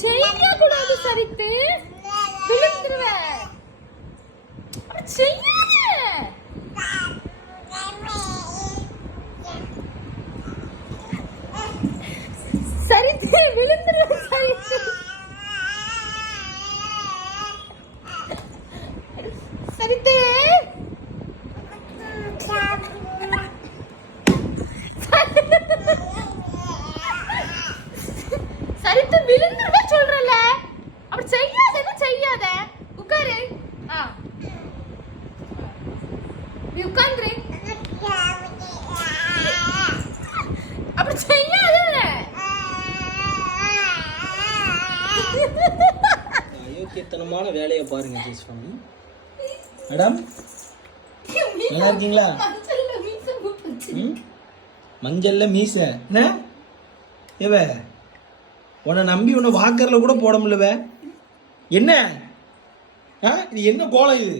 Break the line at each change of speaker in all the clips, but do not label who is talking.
கூடாது கூடாது சரித்து. விழுந்துருவேன் செய்ய சரித்து விழுந்துருவேன் சரித்து. சரித்து. விழுந்துருட சொல்றல. அப்படி செய்யாதன்னு செய்யாத. உட்காரு. ஆ. நீ உட்கார்ந்துரு. அப்படி செய்யாத
அயோக்கியத்தனமான வேலையை பாருங்க ஜெயசுவாமி. மேடம் நல்லா இருக்கீங்களா?
மஞ்சள்ல மீசை
என்ன? ஏவ உன்னை நம்பி உன்னை வாக்கரில் கூட போட முடியல என்ன? ஆ? இது என்ன கோலம் இது?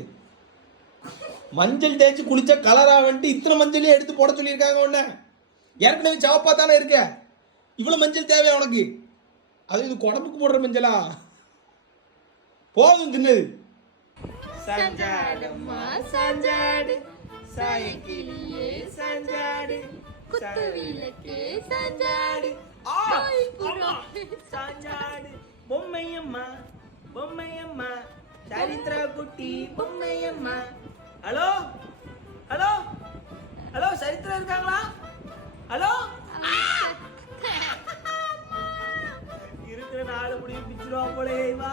மஞ்சள் தேய்ச்சி குளிச்சா கலராக வந்துட்டு இத்தனை மஞ்சளையும் எடுத்து போட சொல்லியிருக்காங்க உன்ன. ஏற்கனவே சவப்பா தானே இருக்க. இவ்வளோ மஞ்சள் தேவையா உனக்கு? அது இது குடம்புக்கு போடுற மஞ்சளா? போதும் தின்னது.
சஞ்சாடம்மா சஞ்சாடு.
சாயக்கிளியே சாஞ்சாடு.
குத்து விளக்கு சாஞ்சாடு.
சாஞ்சாடு. பொம்மையம்மா பொம்மையம்மா. சரித்ரா குட்டி பொம்மையம்மா. ஹலோ? ஹலோ? ஹலோ சரித்ரா இருக்காங்களா? ஹலோ? இருக்கிற நாலு முடியும் பிச்சுருவா போலே வா.